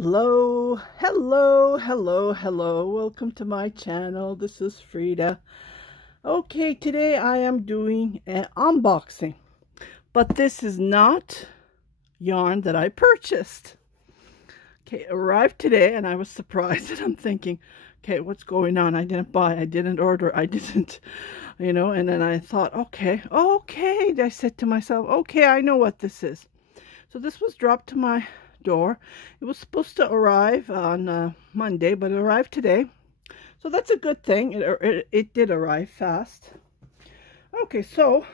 Hello, hello, hello, hello. Welcome to my channel. This is Frida. Okay, today I am doing an unboxing, but this is not yarn that I purchased. Okay, it arrived today and I was surprised and I'm thinking, okay, what's going on? I didn't buy, I didn't order, I didn't, and then I thought, okay, I said to myself, okay, I know what this is. So this was dropped to my door. It was supposed to arrive on Monday, but it arrived today, so that's a good thing. It did arrive fast. Okay, so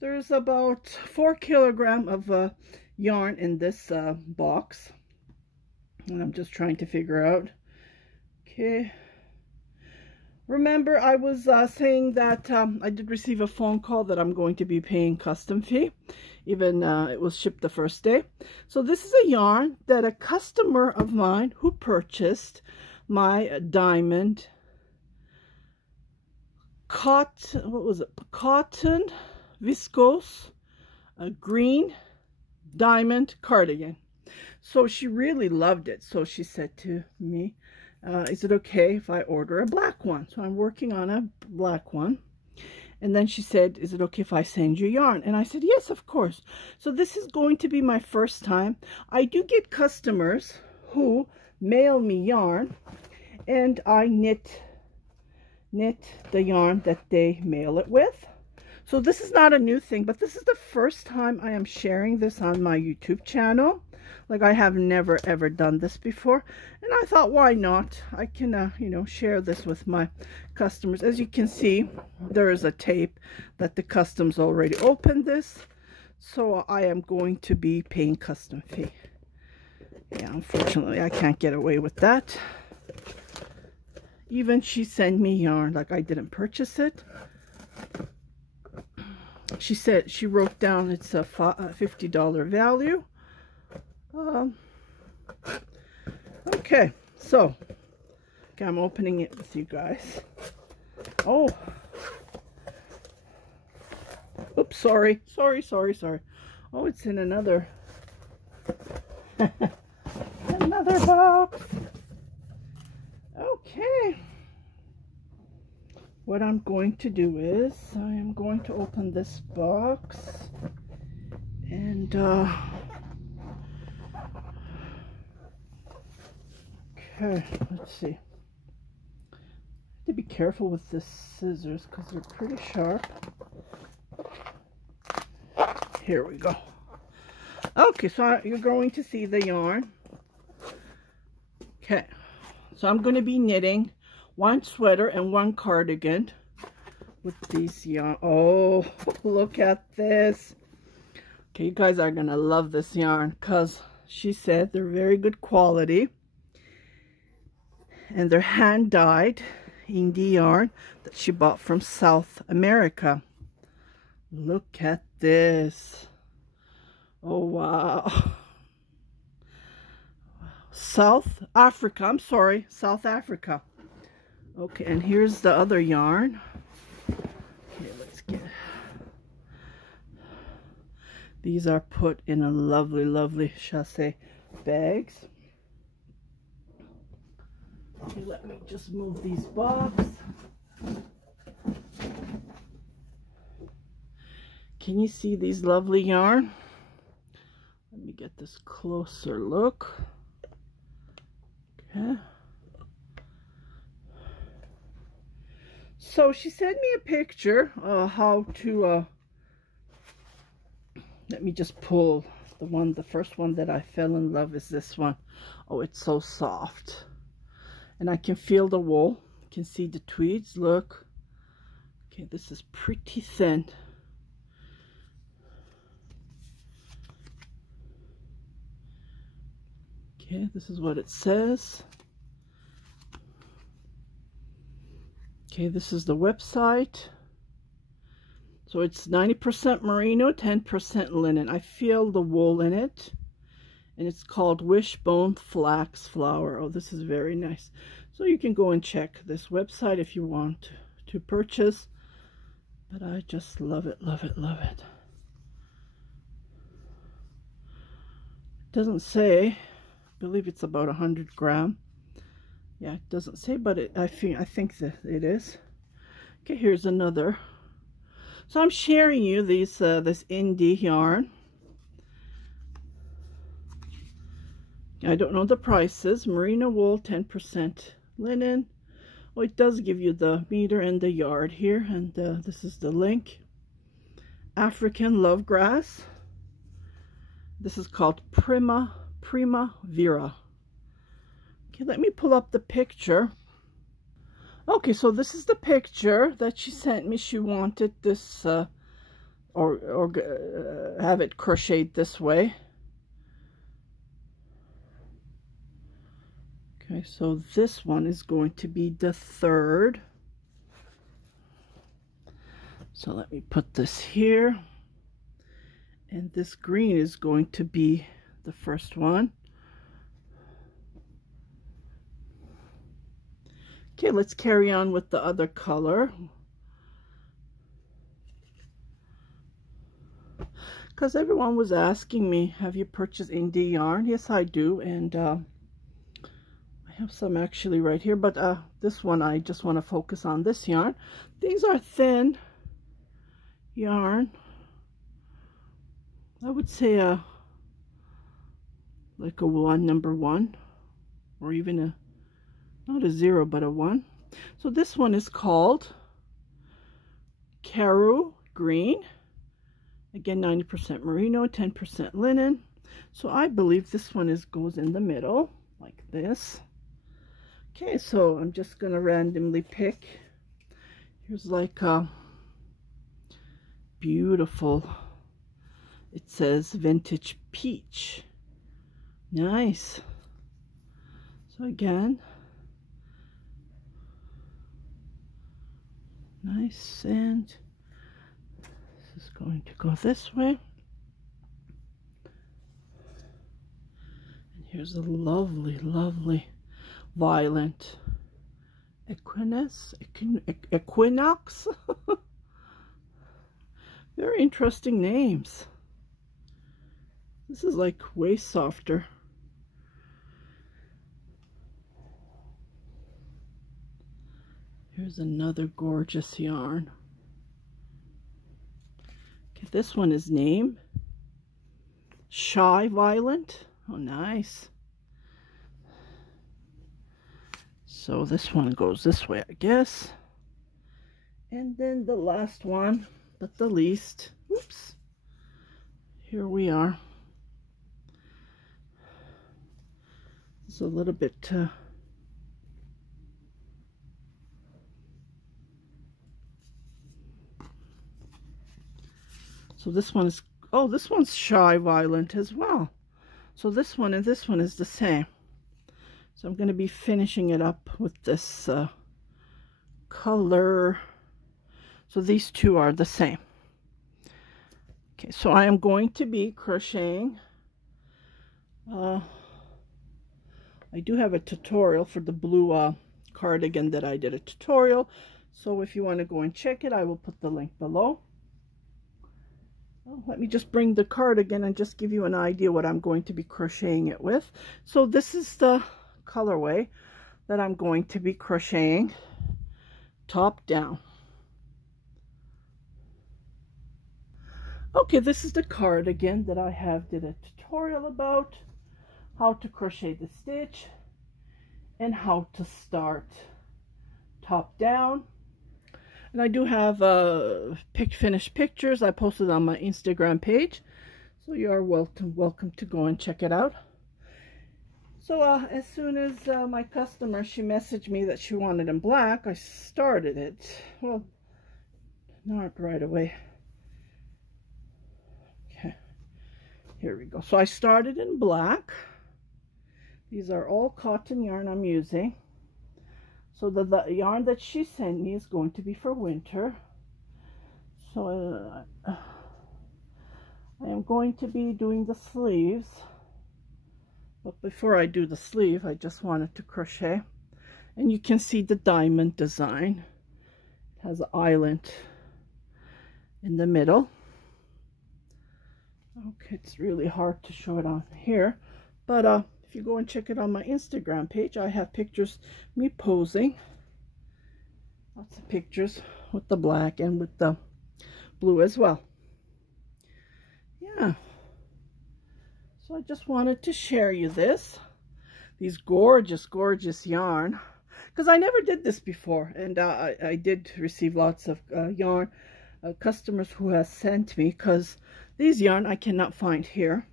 there's about 4 kilograms of yarn in this box, and I'm just trying to figure out. Okay, remember I was saying that I did receive a phone call that I'm going to be paying custom fee, even it was shipped the first day. So this is a yarn that a customer of mine who purchased my diamond cotton, what was it, cotton viscose green diamond cardigan. So she really loved it, so she said to me, is it okay if I order a black one? So I'm working on a black one. And then she said, is it okay if I send you yarn? And I said, yes, of course. So this is going to be my first time. I do get customers who mail me yarn, and I knit the yarn that they mail it with. So this is not a new thing, but this is the first time I am sharing this on my YouTube channel. Like, I have never ever done this before, and I thought, why not? I can share this with my customers. As you can see, there is a tape that the customs already opened this, so I am going to be paying custom fee. Yeah, unfortunately I can't get away with that. Even she sent me yarn like I didn't purchase it. She said, she wrote down it's a $50 value. Okay, so I'm opening it with you guys. Oh, oops, sorry. Oh, it's in another another box. Okay, what I'm going to do is I am going to open this box and okay, let's see. I have to be careful with the scissors because they're pretty sharp. Here we go. Okay, so you're going to see the yarn. Okay, so I'm going to be knitting one sweater and one cardigan with these yarn. Oh, look at this. Okay, you guys are going to love this yarn because she said they're very good quality. And they're hand dyed Indie yarn that she bought from South America. Look at this. Oh wow. South Africa. I'm sorry, South Africa. Okay, and here's the other yarn. Okay, let's get. These are put in a lovely, lovely sachet bags. Okay, let me just move these boxes. Can you see these lovely yarn? Let me get this closer look. Okay. So she sent me a picture of how to, let me just pull the first one that I fell in love is this one. Oh, it's so soft. And I can feel the wool. You can see the tweeds. Look. Okay, this is pretty thin. Okay, this is what it says. Okay, this is the website. So it's 90% merino, 10% linen. I feel the wool in it. And it's called Wishbone Flax Flower. Oh, this is very nice. So you can go and check this website if you want to purchase. But I just love it, love it, love it. It doesn't say believe it's about 100 gram. Yeah, it doesn't say, but I think that it is. Okay, here's another. So I'm sharing you these this indie yarn. I don't know the prices. Merino wool, 10% linen. Well, it does give you the meter and the yard here, and this is the link. African love grass. This is called Primavera. Okay, let me pull up the picture. Okay, so this is the picture that she sent me. She wanted this or have it crocheted this way. Okay, so this one is going to be the third. So let me put this here. And this green is going to be the first one. Okay, let's carry on with the other color. Because everyone was asking me, have you purchased indie yarn? Yes, I do. And I have some actually right here. But this one, I just want to focus on this yarn. These are thin yarn. I would say like a 1, number 1, or even a, not a 0, but a 1. So this one is called Caru Green. Again, 90% merino, 10% linen. So I believe this one goes in the middle, like this. Okay, so I'm just gonna randomly pick. Here's like a beautiful, it says vintage peach. Nice. So again, nice, and this is going to go this way. And here's a lovely, lovely violet equinox. Very interesting names. This is like way softer. Here's another gorgeous yarn. Okay, this one is named Shy Violet. Oh, nice. So this one goes this way, I guess. And then the last one, but the least. Oops. Here we are. It's a little bit so this one is, oh, this one's Shy Violet as well. So this one and this one is the same. So I'm going to be finishing it up with this color. So these two are the same. Okay, so I am going to be crocheting. I do have a tutorial for the blue cardigan that I did a tutorial. So if you want to go and check it, I will put the link below. Well, let me just bring the cardigan and just give you an idea what I'm going to be crocheting it with. So this is the colorway that I'm going to be crocheting top down. Okay, this is the cardigan that I did a tutorial about how to crochet the stitch and how to start top down. And I do have finished pictures I posted on my Instagram page, so you are welcome to go and check it out. So as soon as my customer, she messaged me that she wanted in black, I started it. Well, not right away. Okay, here we go. So I started in black. These are all cotton yarn I'm using. So the yarn that she sent me is going to be for winter. So I am going to be doing the sleeves. But before I do the sleeve, I just wanted to crochet. And you can see the diamond design. It has an island in the middle. Okay, it's really hard to show it on here. But If you go and check it on my Instagram page, I have pictures me posing. Lots of pictures with the black and with the blue as well. Yeah. So I just wanted to share you these gorgeous, gorgeous yarn, because I never did this before, and I did receive lots of yarn customers who has sent me, because these yarn I cannot find here.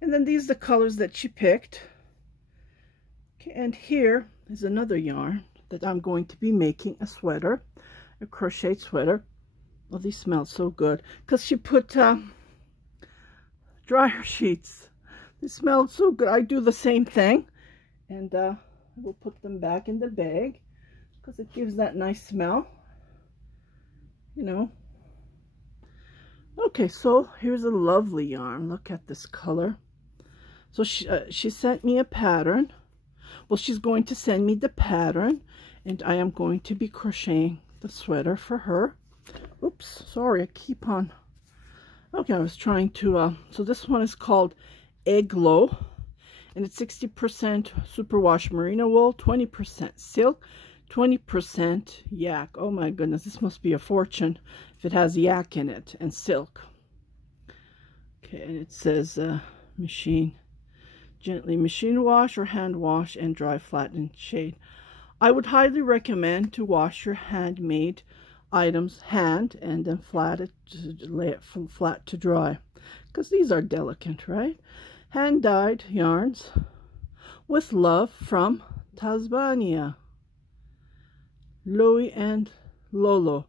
And then these are the colors that she picked. Okay, and here is another yarn that I'm going to be making a sweater, a crochet sweater. Oh, these smell so good, because she put dryer sheets. They smell so good. I do the same thing, and I will put them back in the bag because it gives that nice smell, you know. Okay, so here's a lovely yarn. Look at this color. So she sent me a pattern. Well, she's going to send me the pattern, and I am going to be crocheting the sweater for her. Oops, sorry, I keep on. Okay, I was trying to, so this one is called Egg Glow, and it's 60% superwash merino wool, 20% silk, 20% yak. Oh my goodness, this must be a fortune if it has yak in it and silk. Okay, and it says gently machine wash or hand wash and dry flat in shade. I would highly recommend to wash your handmade items and then lay it from flat to dry, because these are delicate, right? Hand dyed yarns with love from Tasmania, Louie and Lolo.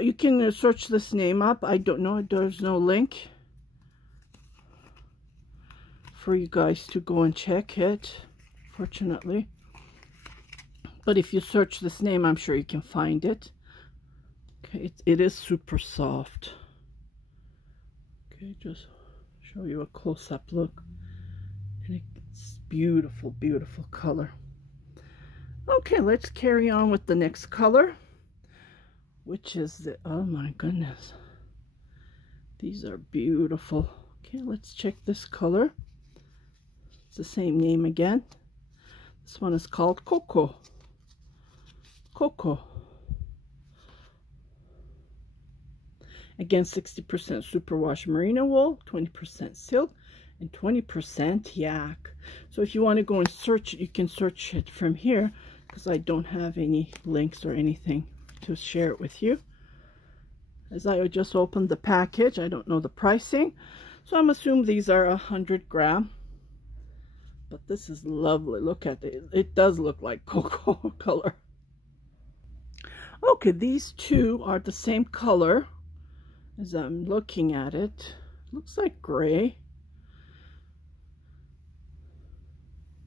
You can search this name up. I don't know, there's no link for you guys to go and check it, fortunately. But if you search this name, I'm sure you can find it. Okay, it is super soft. Okay, just show you a close-up look. And it's beautiful, beautiful color. Okay, let's carry on with the next color, which is the, oh my goodness, these are beautiful. Okay, let's check this color. It's the same name again. This one is called Cocoa. Cocoa. Again, 60% superwash merino wool, 20% silk, and 20% yak. So if you want to go and search it, you can search it from here, because I don't have any links or anything to share it with you. As I just opened the package, I don't know the pricing, so I'm assuming these are 100 gram. But this is lovely. Look at it. It does look like cocoa color. Okay, these two are the same color as I'm looking at it. Looks like gray.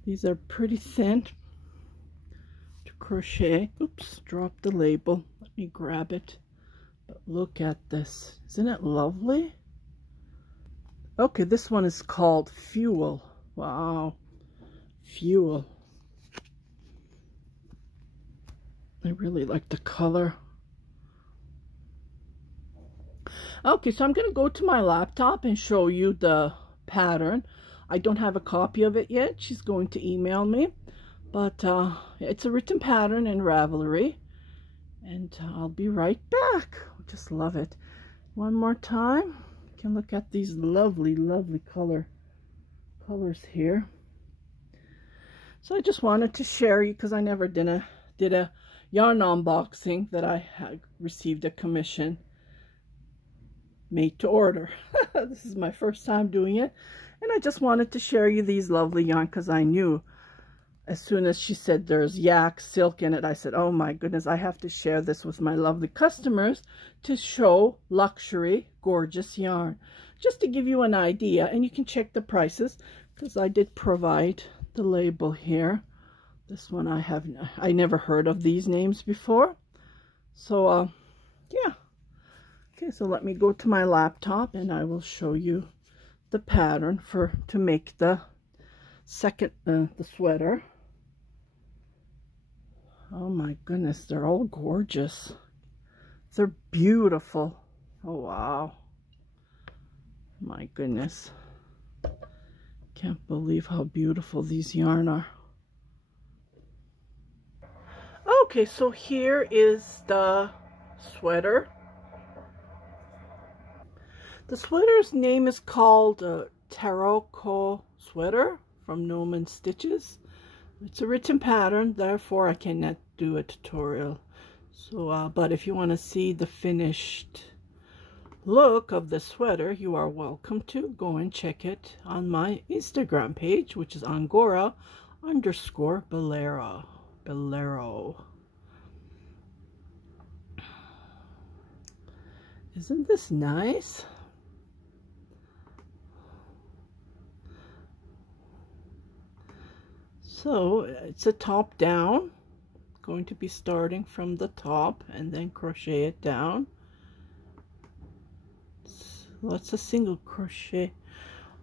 These are pretty thin to crochet. Oops, dropped the label. Let me grab it. But look at this. Isn't it lovely? Okay, this one is called Fuel. Wow. Fuel. I really like the color. Okay, so I'm going to go to my laptop and show you the pattern. I don't have a copy of it yet. She's going to email me. But it's a written pattern in Ravelry. And I'll be right back. I just love it. One more time. You can look at these lovely, lovely colors here. So I just wanted to share you, because I never did a yarn unboxing that I had received a commission made to order. This is my first time doing it, and I just wanted to share you these lovely yarn, because I knew as soon as she said there's yak silk in it, I said, oh my goodness, I have to share this with my lovely customers to show luxury gorgeous yarn, just to give you an idea. And you can check the prices, because I did provide the label here. This one I never heard of these names before. So yeah. Okay, so let me go to my laptop and I will show you the pattern to make the second the sweater. Oh my goodness, they're all gorgeous. They're beautiful. Oh wow. My goodness. Can't believe how beautiful these yarn are. Okay, so here is the sweater. The sweater's name is called Taroko Sweater from Gnome & Stitches. It's a written pattern, therefore I cannot do a tutorial. So, but if you want to see the finished look of the sweater, you are welcome to go and check it on my Instagram page, which is Angora_Bolero. Isn't this nice? So it's a top down, going to be starting from the top and then crochet it down. Well, it's a single crochet.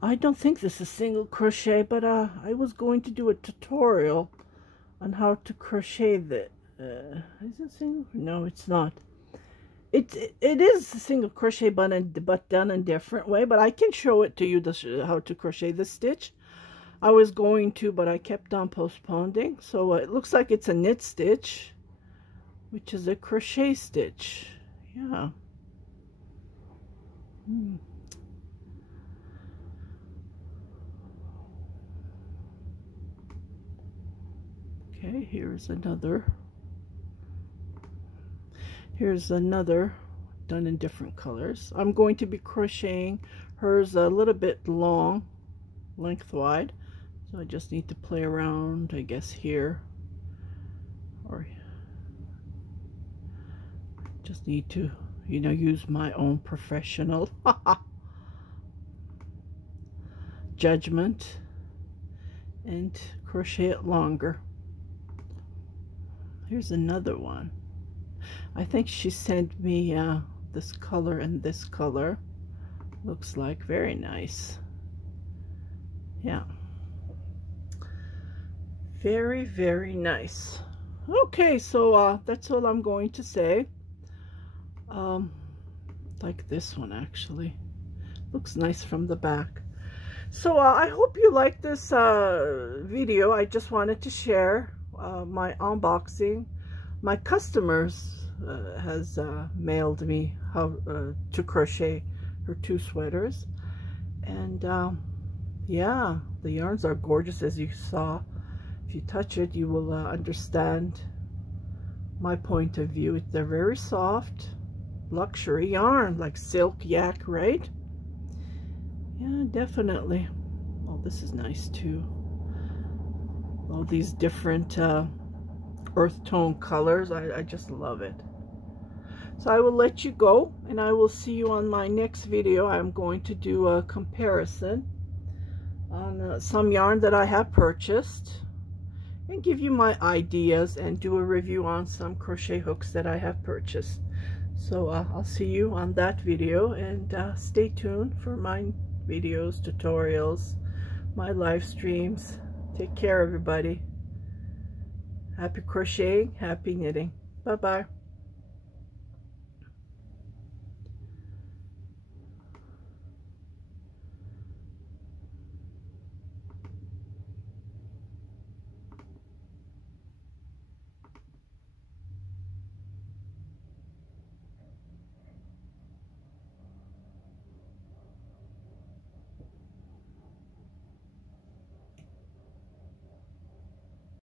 I don't think this is single crochet, but I was going to do a tutorial on how to crochet the is it single? No, it's not. It is a single crochet but done in a different way, but I can show it to you how to crochet this stitch. I was going to, but I kept on postponing. So it looks like it's a knit stitch, which is a crochet stitch. Yeah. Okay, here's another done in different colors. I'm going to be crocheting hers a little bit long, lengthwise, so I just need to play around, I guess, here, or just need to, you know, use my own professional judgment and crochet it longer. Here's another one. I think she sent me this color and this color. Looks like very nice. Yeah. Very, very nice. Okay, so that's all I'm going to say. Like this one actually. Looks nice from the back. So I hope you like this video. I just wanted to share my unboxing. My customers has mailed me how to crochet her 2 sweaters, and yeah, the yarns are gorgeous, as you saw. If you touch it, you will understand my point of view. They're very soft, luxury yarn, like silk yak, right? Yeah, definitely. Oh, this is nice too. All these different earth tone colors. I just love it. So I will let you go, and I will see you on my next video. I'm going to do a comparison on some yarn that I have purchased and give you my ideas and do a review on some crochet hooks that I have purchased. So I'll see you on that video, and stay tuned for my videos, tutorials, my live streams. Take care, everybody. Happy crocheting, happy knitting. Bye-bye.